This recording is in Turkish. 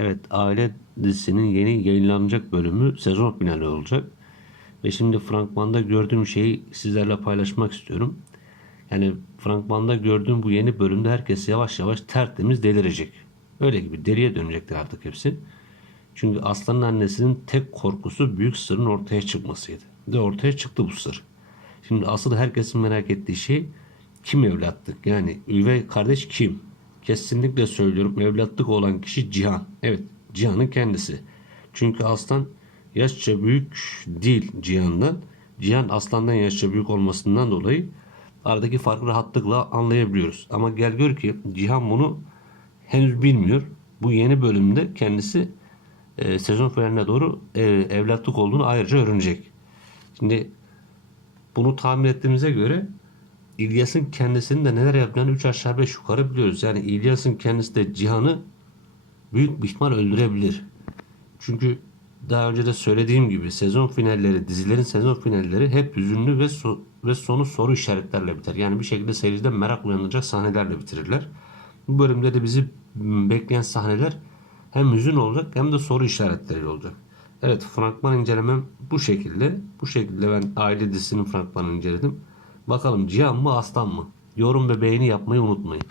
Evet, Aile dizisinin yeni yayınlanacak bölümü sezon finali olacak. Ve şimdi Frankman'da gördüğüm şeyi sizlerle paylaşmak istiyorum. Yani Frankman'da gördüğüm bu yeni bölümde herkes yavaş yavaş tertemiz delirecek. Öyle gibi deliye dönecekler artık hepsi. Çünkü Aslan'ın annesinin tek korkusu büyük sırrın ortaya çıkmasıydı. Ve ortaya çıktı bu sır. Şimdi asıl herkesin merak ettiği şey kim evlatlık? Yani üvey kardeş kim? Kesinlikle söylüyorum evlatlık olan kişi Cihan. Evet Cihan'ın kendisi. Çünkü Aslan yaşça büyük değil Cihan'dan. Cihan Aslan'dan yaşça büyük olmasından dolayı aradaki farkı rahatlıkla anlayabiliyoruz. Ama gel gör ki Cihan bunu henüz bilmiyor. Bu yeni bölümde kendisi e, sezon finaline doğru e, evlatlık olduğunu ayrıca öğrenecek. Şimdi bunu tahmin ettiğimize göre İlyas'ın kendisinin de neler yapacağını 3 aşağı 5 yukarı biliyoruz. Yani İlyas'ın kendisi de Cihan'ı büyük bir ihtimal öldürebilir. Çünkü daha önce de söylediğim gibi sezon finalleri, dizilerin sezon finalleri hep hüzünlü ve so- ve sonu soru işaretlerle biter. Yani bir şekilde seyircide merak uyandıracak sahnelerle bitirirler. Bu bölümde de bizi bekleyen sahneler hem hüzün olacak hem de soru işaretleri olacak. Evet fragman incelemem bu şekilde. Bu şekilde ben aile dizisinin fragmanını inceledim. Bakalım Cihan mı aslan mı? Yorum ve beğeni yapmayı unutmayın.